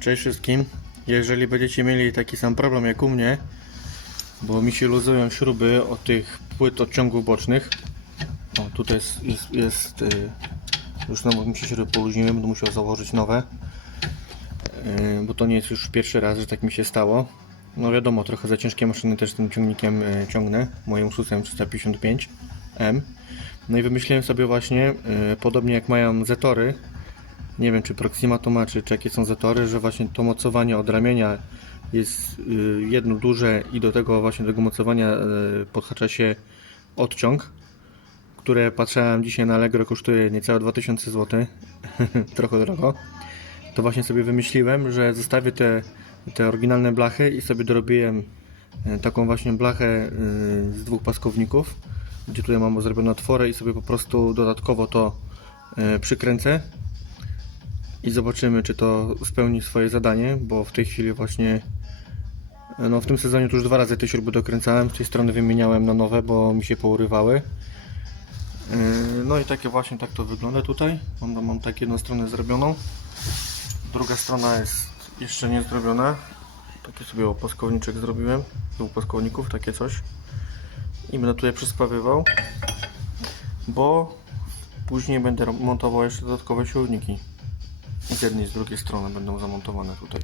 Cześć wszystkim. Jeżeli będziecie mieli taki sam problem jak u mnie, bo mi się luzują śruby od tych płyt odciągów bocznych. O, tutaj jest, jest, jest y, już znowu mi się śruby poluźniły, będę musiał założyć nowe. Y, bo to nie jest już pierwszy raz, że tak mi się stało. No wiadomo, trochę za ciężkie maszyny też tym ciągnikiem y, ciągnę, moim Ursusem 355M. No i wymyśliłem sobie właśnie, podobnie jak mają Zetory, nie wiem czy Proxima ma, czy, jakie są zatory, że właśnie to mocowanie od ramienia jest y, jedno duże i do tego właśnie tego mocowania y, podhacza się odciąg, które patrzyłem dzisiaj na Allegro kosztuje niecałe 2000 zł, trochę drogo. To właśnie sobie wymyśliłem, że zostawię te, te oryginalne blachy i sobie dorobiłem y, taką właśnie blachę z dwóch paskowników, gdzie tutaj mam zrobione otwory i sobie po prostu dodatkowo to przykręcę i zobaczymy, czy to spełni swoje zadanie, bo w tej chwili właśnie no w tym sezonie to już dwa razy te śruby dokręcałem, z tej strony wymieniałem na nowe, bo mi się pourywały. Yy, No i takie właśnie tak to wygląda tutaj. Mam, mam tak jedną stronę zrobioną. Druga strona jest jeszcze nie zrobiona. Taki sobie opaskowniczek zrobiłem. Dwóch paskowników, takie coś. I będę tutaj przyspawywał, bo później będę montował jeszcze dodatkowe siłowniki. I z jednej i z drugiej strony będą zamontowane tutaj.